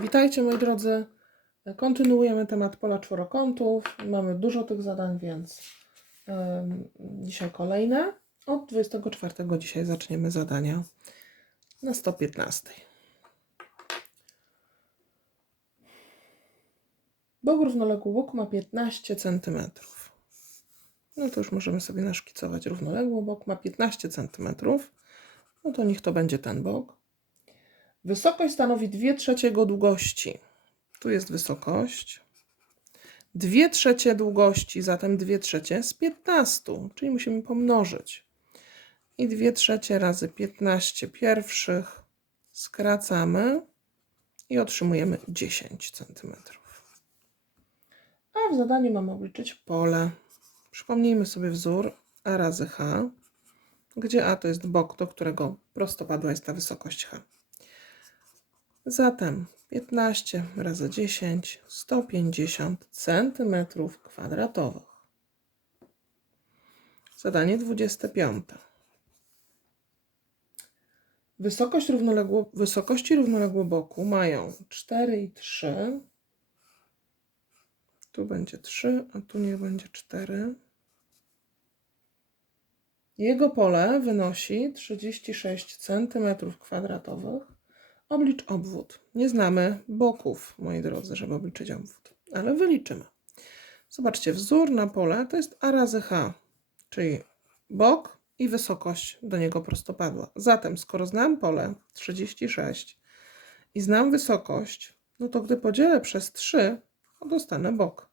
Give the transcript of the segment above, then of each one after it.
Witajcie moi drodzy. Kontynuujemy temat pola czworokątów. Mamy dużo tych zadań, więc dzisiaj kolejne. Od 24 dzisiaj zaczniemy zadania na 115. Bok równoległy ma 15 cm. No to już możemy sobie naszkicować równoległy bok ma 15 cm. No to niech to będzie ten bok. Wysokość stanowi 2 trzecie długości. Tu jest wysokość. 2 trzecie długości, zatem 2 trzecie z 15, czyli musimy pomnożyć. I 2 trzecie razy 15 pierwszych skracamy i otrzymujemy 10 cm. A w zadaniu mamy obliczyć pole. Przypomnijmy sobie wzór a razy h, gdzie a to jest bok, do którego prostopadła jest ta wysokość h. Zatem 15 razy 10, 150 centymetrów kwadratowych. Zadanie 25. Wysokość równoległo, wysokości równoległoboku mają 4 i 3. Tu będzie 3, a tu nie będzie 4. Jego pole wynosi 36 centymetrów kwadratowych. Oblicz obwód. Nie znamy boków, moi drodzy, żeby obliczyć obwód, ale wyliczymy. Zobaczcie, wzór na pole to jest a razy h, czyli bok i wysokość do niego prostopadła. Zatem, skoro znam pole 36 i znam wysokość, no to gdy podzielę przez 3, to dostanę bok.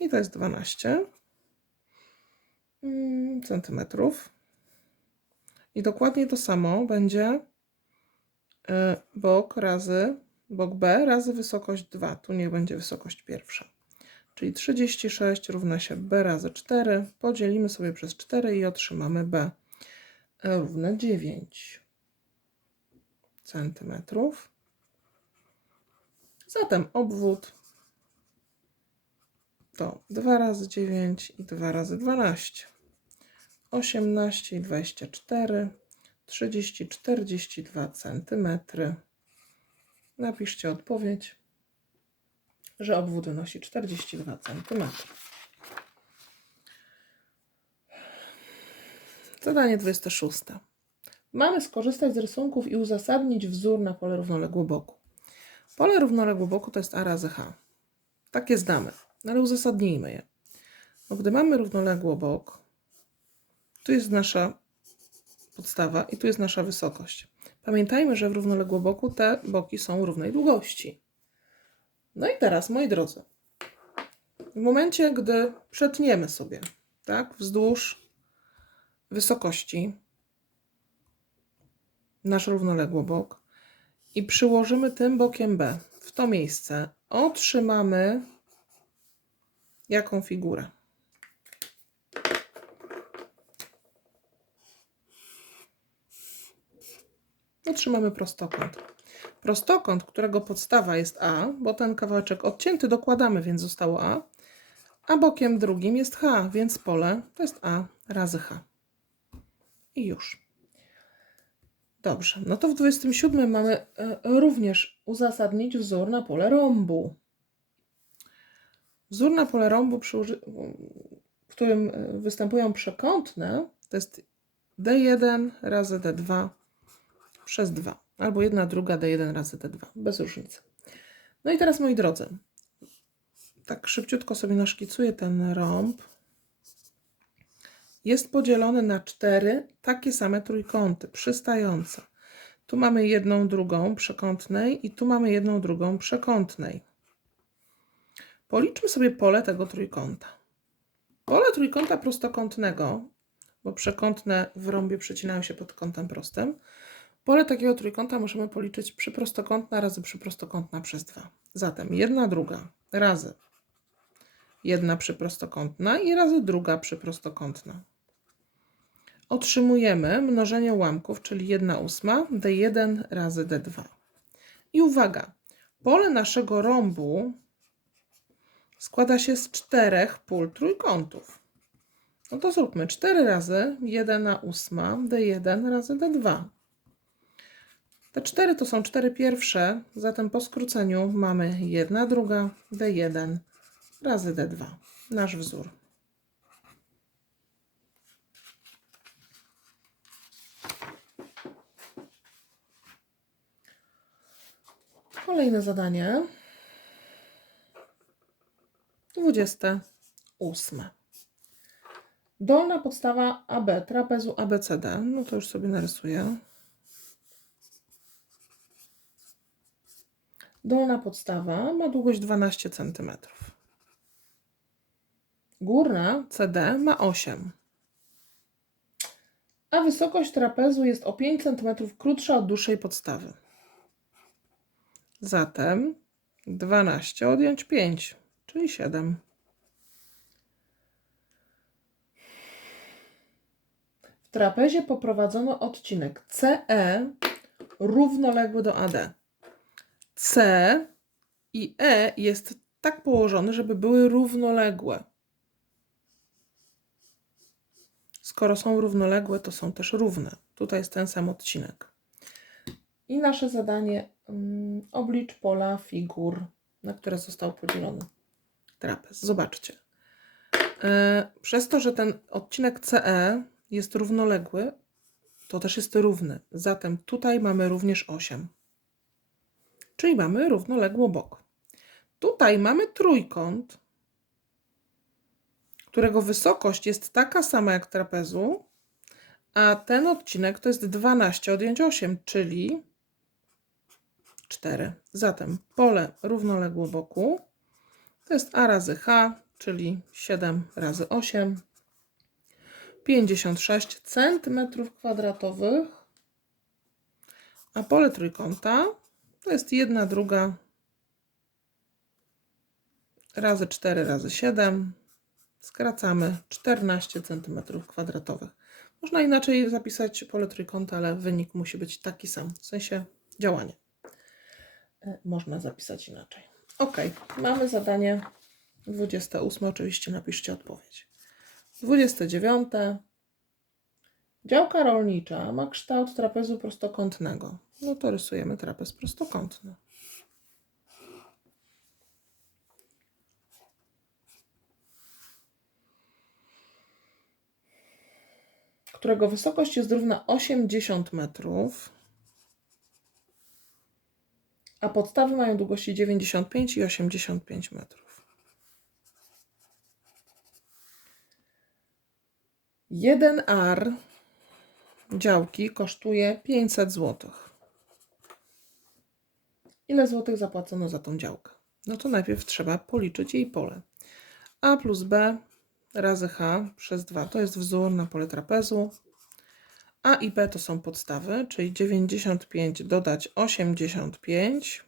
I to jest 12 mm, centymetrów. I dokładnie to samo będzie bok razy bok B razy wysokość 2. Tu niech będzie wysokość pierwsza. Czyli 36 równa się B razy 4. Podzielimy sobie przez 4 i otrzymamy B równe 9 centymetrów. Zatem obwód to 2 razy 9 i 2 razy 12. 18 i 24, 30, 42 cm. Napiszcie odpowiedź, że obwód wynosi 42 cm. Zadanie 26. Mamy skorzystać z rysunków i uzasadnić wzór na pole równoległe boku. Pole równoległe boku to jest a razy h. Takie znamy, ale uzasadnijmy je. No, gdy mamy równoległy bok, tu jest nasza podstawa i tu jest nasza wysokość. Pamiętajmy, że w równoległoboku te boki są równej długości. No i teraz, moi drodzy, w momencie, gdy przetniemy sobie, tak, wzdłuż wysokości nasz równoległobok i przyłożymy tym bokiem B w to miejsce, otrzymamy jaką figurę? Otrzymamy prostokąt. Prostokąt, którego podstawa jest A, bo ten kawałeczek odcięty dokładamy, więc zostało A, a bokiem drugim jest H, więc pole to jest A razy H. I już. Dobrze, no to w 27 mamy e, również uzasadnić wzór na pole rąbu. Wzór na pole rąbu, przy w którym e, występują przekątne, to jest D1 razy D2 przez 2. Albo 1 druga D1 razy D2. Bez różnicy. No i teraz moi drodzy, tak szybciutko sobie naszkicuję ten rąb. Jest podzielony na cztery takie same trójkąty, przystające. Tu mamy jedną drugą przekątnej i tu mamy jedną drugą przekątnej. Policzmy sobie pole tego trójkąta. Pole trójkąta prostokątnego, bo przekątne w rąbie przecinają się pod kątem prostym, Pole takiego trójkąta możemy policzyć przyprostokątna razy przyprostokątna przez 2. Zatem jedna druga razy jedna przyprostokątna i razy druga przyprostokątna. Otrzymujemy mnożenie ułamków, czyli 1 ósma d1 razy d2. I uwaga, pole naszego rąbu składa się z czterech pól trójkątów. No to zróbmy 4 razy 1 ósma d1 razy d2. Te cztery to są cztery pierwsze, zatem po skróceniu mamy jedna druga D1 razy D2. Nasz wzór. Kolejne zadanie. 28. Dolna podstawa AB, trapezu ABCD. No to już sobie narysuję. Dolna podstawa ma długość 12 cm. Górna CD ma 8 a wysokość trapezu jest o 5 cm krótsza od dłuższej podstawy. Zatem 12 odjąć 5, czyli 7. W trapezie poprowadzono odcinek CE równoległy do AD. C i E jest tak położony, żeby były równoległe. Skoro są równoległe, to są też równe. Tutaj jest ten sam odcinek. I nasze zadanie um, oblicz pola figur, na które został podzielony trapez. Zobaczcie. E, przez to, że ten odcinek CE jest równoległy, to też jest równy. Zatem tutaj mamy również 8. Czyli mamy równoległy bok. Tutaj mamy trójkąt, którego wysokość jest taka sama jak trapezu, a ten odcinek to jest 12 odjąć 8, czyli 4. Zatem pole równoległe boku to jest A razy H, czyli 7 razy 8, 56 cm kwadratowych, a pole trójkąta to jest 1 druga razy 4 razy 7, skracamy 14 cm kwadratowych. Można inaczej zapisać pole trójkąta, ale wynik musi być taki sam, w sensie działanie. E, Można zapisać inaczej. Ok, mamy zadanie 28. Oczywiście napiszcie odpowiedź. 29. Działka rolnicza ma kształt trapezu prostokątnego. No to rysujemy trapez prostokątny. którego wysokość jest równa 80 metrów, a podstawy mają długości 95 i 85 metrów. Jeden ar działki kosztuje 500 zł. Ile złotych zapłacono za tą działkę? No to najpierw trzeba policzyć jej pole. A plus B razy H przez 2 to jest wzór na pole trapezu. A i B to są podstawy, czyli 95 dodać 85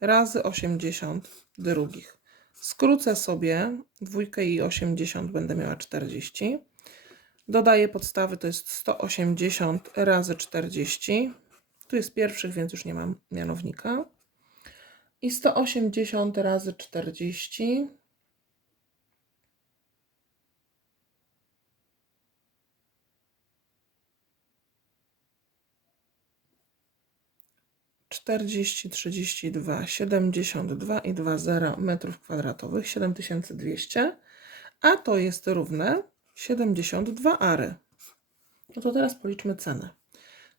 razy 80 drugich. Skrócę sobie dwójkę i 80, będę miała 40. Dodaję podstawy, to jest 180 razy 40. Tu jest pierwszych, więc już nie mam mianownika. I 180 razy 40 40, 32, 72 i 2 zera metrów kwadratowych, 7200, a to jest równe 72 ary. No to teraz policzmy cenę.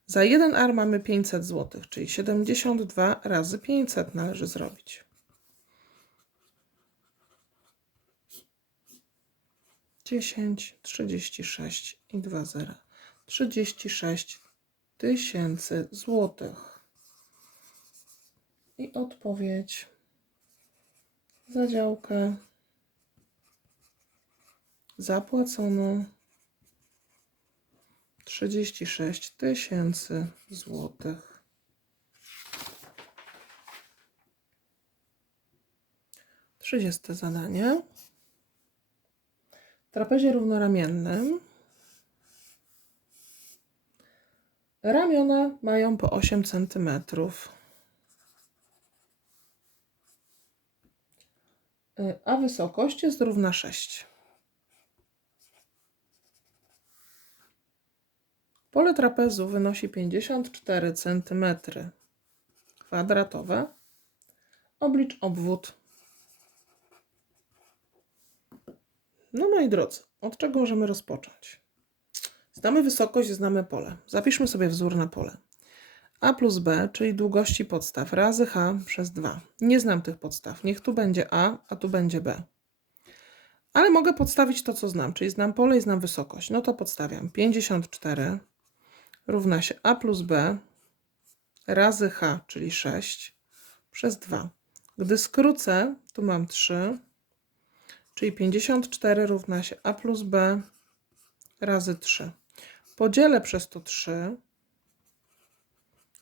Za jeden ar mamy 500 zł, czyli 72 razy 500 należy zrobić. 10, 36 i 2 zera. 36 tysięcy złotych. I odpowiedź za działkę zapłacono 36 tysięcy złotych. Trzydzieste zadanie. W trapezie równoramiennym ramiona mają po 8 centymetrów. Y, a wysokość jest równa 6. Pole trapezu wynosi 54 cm kwadratowe. Oblicz obwód. No moi drodzy, od czego możemy rozpocząć? Znamy wysokość, znamy pole. Zapiszmy sobie wzór na pole. A plus B, czyli długości podstaw, razy H przez 2. Nie znam tych podstaw. Niech tu będzie A, a tu będzie B. Ale mogę podstawić to, co znam, czyli znam pole i znam wysokość. No to podstawiam. 54 równa się A plus B razy H, czyli 6, przez 2. Gdy skrócę, tu mam 3, czyli 54 równa się A plus B razy 3. Podzielę przez to 3,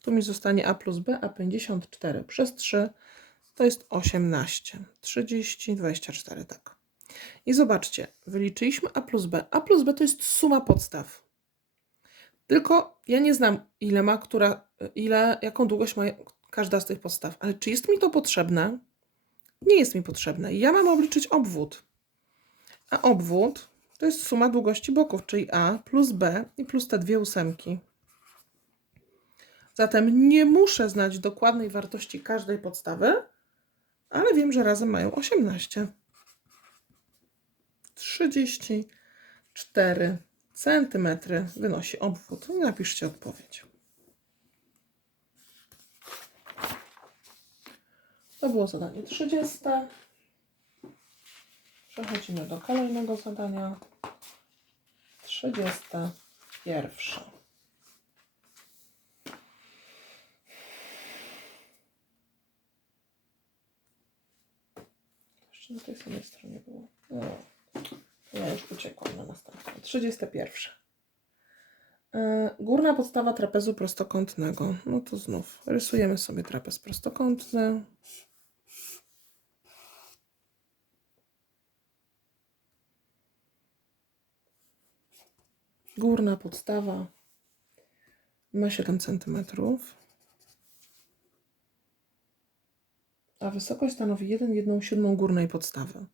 tu mi zostanie A plus B, a 54 przez 3 to jest 18. 30, 24, tak. I zobaczcie, wyliczyliśmy A plus B. A plus B to jest suma podstaw. Tylko ja nie znam, ile ma, która, ile, jaką długość ma każda z tych podstaw. Ale czy jest mi to potrzebne? Nie jest mi potrzebne. Ja mam obliczyć obwód. A obwód to jest suma długości boków, czyli A plus B i plus te dwie ósemki. Zatem nie muszę znać dokładnej wartości każdej podstawy, ale wiem, że razem mają 18. 34 centymetry wynosi obwód. Napiszcie odpowiedź. To było zadanie 30. Przechodzimy do kolejnego zadania. 31. Jeszcze na tej samej stronie było. No, uciekłam na następną. 31. E, Górna podstawa trapezu prostokątnego. No to znów rysujemy sobie trapez prostokątny. Górna podstawa ma 7 cm, a wysokość stanowi 1 1 siódmą górnej podstawy.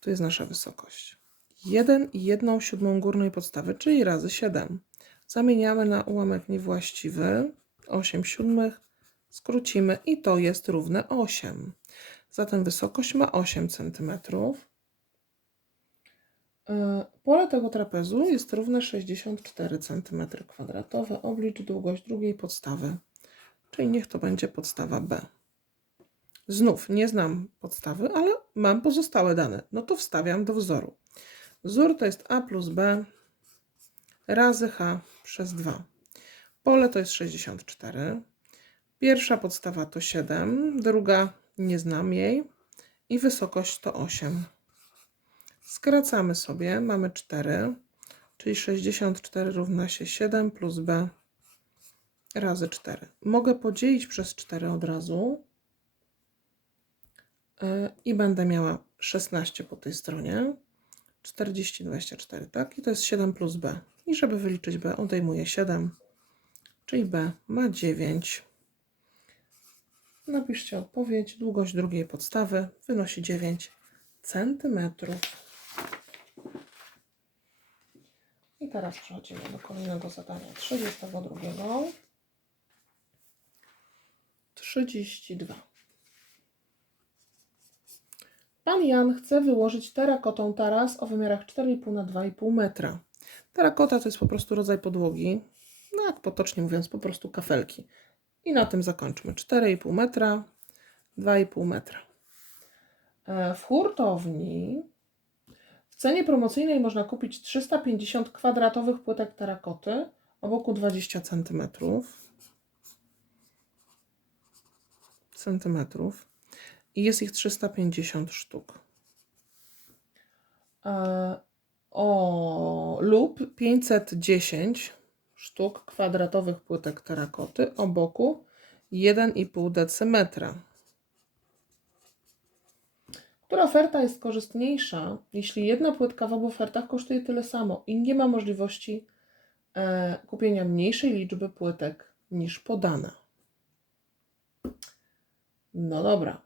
Tu jest nasza wysokość. 1 i 1 siódmą górnej podstawy, czyli razy 7. Zamieniamy na ułamek niewłaściwy, 8 siódmych, skrócimy i to jest równe 8. Zatem wysokość ma 8 cm. E, Pole tego trapezu jest równe 64 cm2. Oblicz długość drugiej podstawy, czyli niech to będzie podstawa B. Znów nie znam podstawy, ale mam pozostałe dane. No to wstawiam do wzoru. Wzór to jest A plus B razy H przez 2. Pole to jest 64. Pierwsza podstawa to 7, druga nie znam jej i wysokość to 8. Skracamy sobie, mamy 4, czyli 64 równa się 7 plus b razy 4. Mogę podzielić przez 4 od razu yy, i będę miała 16 po tej stronie. 40, 24, tak? I to jest 7 plus b. I żeby wyliczyć b, odejmuję 7, czyli b ma 9. Napiszcie odpowiedź. Długość drugiej podstawy wynosi 9 centymetrów. I teraz przechodzimy do kolejnego zadania 32. 32. Pan Jan chce wyłożyć terakotą taras o wymiarach 4,5 na 2,5 metra. Terakota to jest po prostu rodzaj podłogi, no jak potocznie mówiąc, po prostu kafelki. I na tym zakończmy. 4,5 metra, 2,5 metra. E, W hurtowni w cenie promocyjnej można kupić 350 kwadratowych płytek terakoty o boku 20 cm. centymetrów i jest ich 350 sztuk. E, O, lub 510 sztuk kwadratowych płytek terakoty o boku 1,5 decymetra. Która oferta jest korzystniejsza, jeśli jedna płytka w obu ofertach kosztuje tyle samo i nie ma możliwości e, kupienia mniejszej liczby płytek niż podana? No dobra.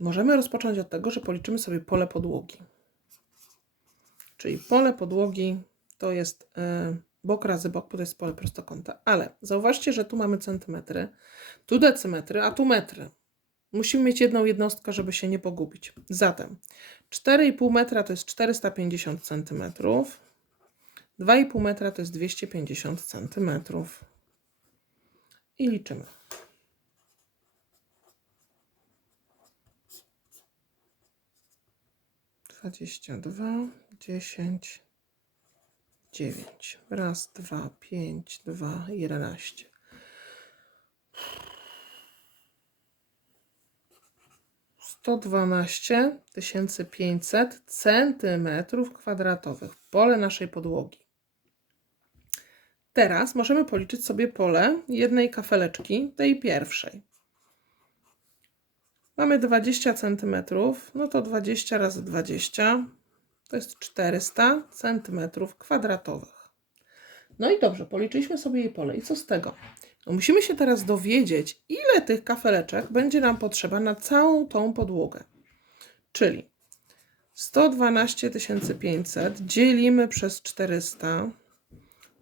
Możemy rozpocząć od tego, że policzymy sobie pole podłogi. Czyli pole podłogi to jest y, bok razy bok, bo to jest pole prostokąta. Ale zauważcie, że tu mamy centymetry, tu decymetry, a tu metry. Musimy mieć jedną jednostkę, żeby się nie pogubić. Zatem 4,5 metra to jest 450 centymetrów, 2,5 metra to jest 250 centymetrów. I liczymy. Dwadzieścia dwa, dziesięć, dziewięć. Raz, dwa, pięć, dwa, jedenaście. Sto dwanaście tysięcy pięćset centymetrów kwadratowych. Pole naszej podłogi. Teraz możemy policzyć sobie pole jednej kafeleczki, tej pierwszej. Mamy 20 cm, no to 20 razy 20 to jest 400 cm kwadratowych. No i dobrze, policzyliśmy sobie jej pole. I co z tego? No musimy się teraz dowiedzieć, ile tych kafeleczek będzie nam potrzeba na całą tą podłogę. Czyli 112 500 dzielimy przez 400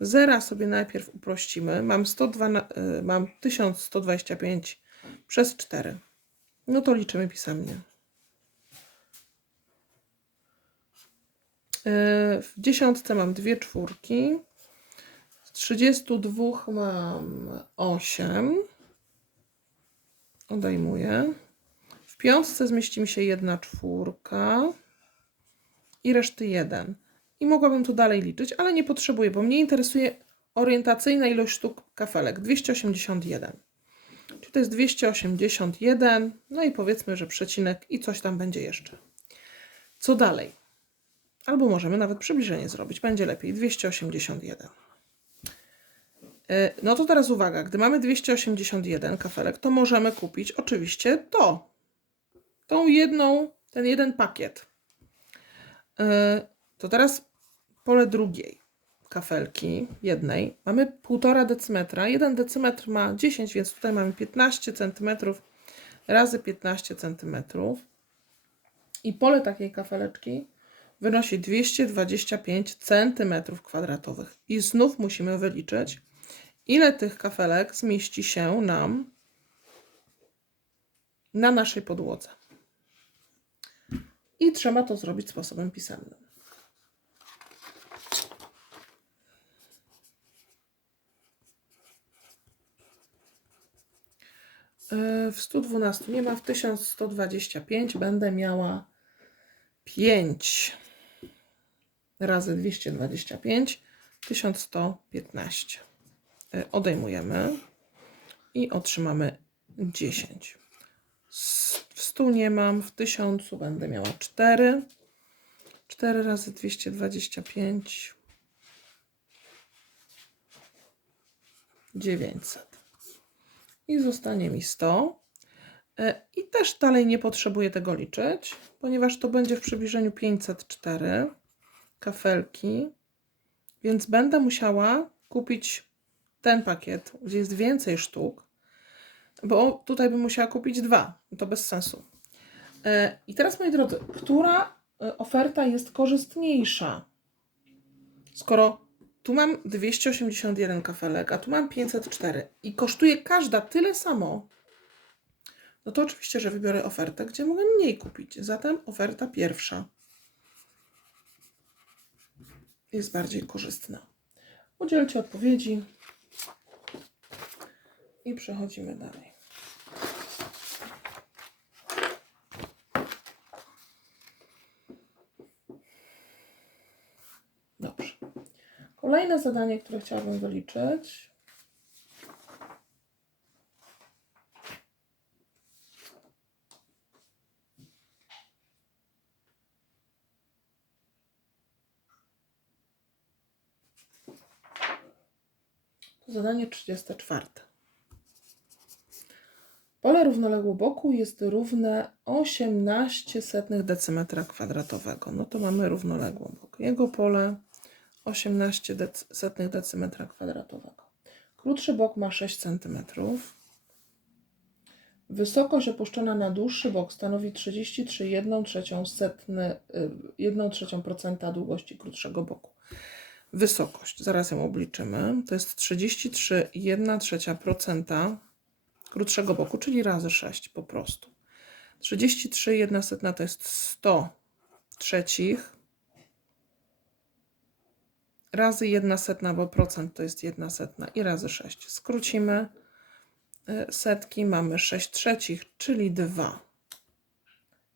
Zera sobie najpierw uprościmy. Mam, 102, y, mam 1125 przez 4. No to liczymy pisemnie. Y, w dziesiątce mam dwie czwórki. Z 32 mam 8. Odejmuję. W piątce zmieści mi się jedna czwórka i reszty jeden. I mogłabym tu dalej liczyć, ale nie potrzebuję, bo mnie interesuje orientacyjna ilość sztuk kafelek 281. Czyli to jest 281, no i powiedzmy, że przecinek i coś tam będzie jeszcze. Co dalej? Albo możemy nawet przybliżenie zrobić, będzie lepiej 281. E, no to teraz uwaga, gdy mamy 281 kafelek, to możemy kupić oczywiście to. Tą jedną, ten jeden pakiet. E, to teraz pole drugiej kafelki, jednej, mamy 1,5 decymetra. 1 decymetr ma 10, więc tutaj mamy 15 cm razy 15 cm. I pole takiej kafeleczki wynosi 225 cm kwadratowych. I znów musimy wyliczyć, ile tych kafelek zmieści się nam na naszej podłodze. I trzeba to zrobić sposobem pisemnym. W 112 nie ma, w 1125 będę miała 5 razy 225, 1115. E, odejmujemy i otrzymamy 10. W 100 nie mam, w 1000 będę miała 4. 4 razy 225, 900 i zostanie mi 100. E, I też dalej nie potrzebuję tego liczyć, ponieważ to będzie w przybliżeniu 504 kafelki, więc będę musiała kupić ten pakiet, gdzie jest więcej sztuk, bo tutaj bym musiała kupić dwa. To bez sensu. E, I teraz, moi drodzy, która e, oferta jest korzystniejsza? Skoro tu mam 281 kafelek, a tu mam 504 i kosztuje każda tyle samo, no to oczywiście, że wybiorę ofertę, gdzie mogę mniej kupić. Zatem oferta pierwsza jest bardziej korzystna. Udzielcie odpowiedzi i przechodzimy dalej. Kolejne zadanie, które chciałabym wyliczyć. To zadanie 34. Pole równoległe boku jest równe 18 setnych decymetra kwadratowego. No to mamy równoległą bok. Jego pole 18 dec setnych decymetra kwadratowego. Krótszy bok ma 6 cm. Wysokość opuszczona na dłuższy bok stanowi 33,1 trzecią setny, 1 trzecią procenta długości krótszego boku. Wysokość, zaraz ją obliczymy. To jest 33,1 trzecia procenta krótszego boku, czyli razy 6 po prostu. 33,1 setna to jest 100 trzecich razy 1 setna, bo procent to jest 1 setna i razy 6. Skrócimy y, setki, mamy 6 trzecich, czyli 2.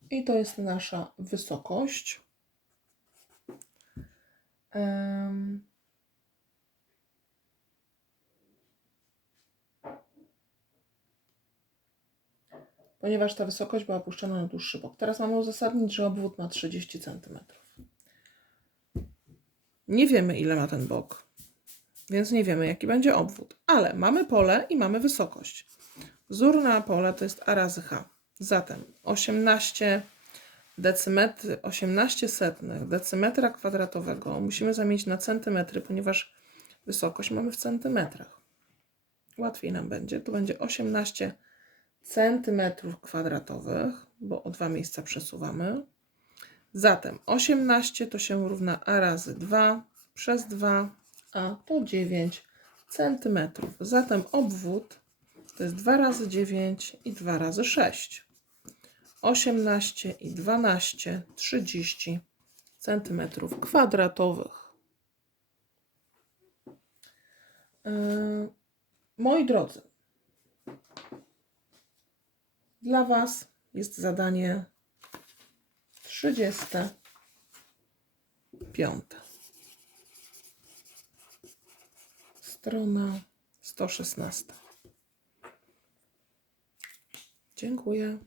I to jest nasza wysokość. Em, Ponieważ ta wysokość była puszczona na dłuższy bok. Teraz mamy uzasadnić, że obwód ma 30 cm. Nie wiemy, ile ma ten bok, więc nie wiemy, jaki będzie obwód, ale mamy pole i mamy wysokość. Wzór na pole to jest a razy h. Zatem 18 decymetry, 18 setnych decymetra kwadratowego musimy zamienić na centymetry, ponieważ wysokość mamy w centymetrach. Łatwiej nam będzie. Tu będzie 18 centymetrów kwadratowych, bo o dwa miejsca przesuwamy. Zatem 18 to się równa a razy 2 przez 2, a to 9 centymetrów. Zatem obwód to jest 2 razy 9 i 2 razy 6. 18 i 12, 30 centymetrów kwadratowych. Yy, Moi drodzy, dla Was jest zadanie 35. Strona 116. Dziękuję.